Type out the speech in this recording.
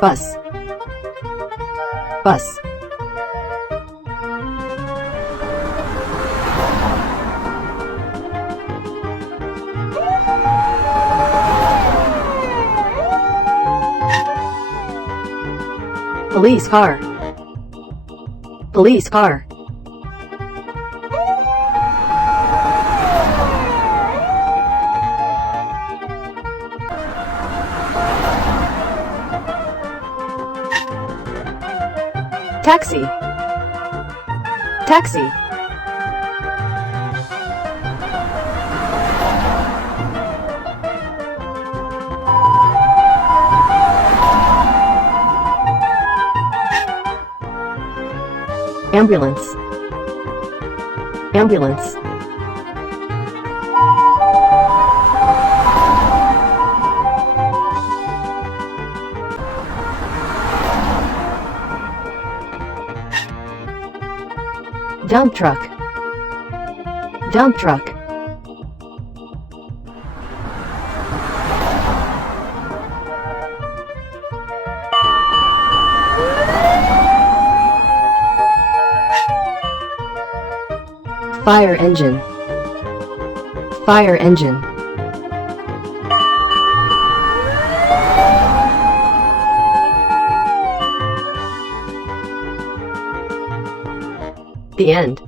bus, bus, police car, police car, taxi, taxi, ambulance, ambulance, dump truck, dump truck, fire engine, fire engine, the end.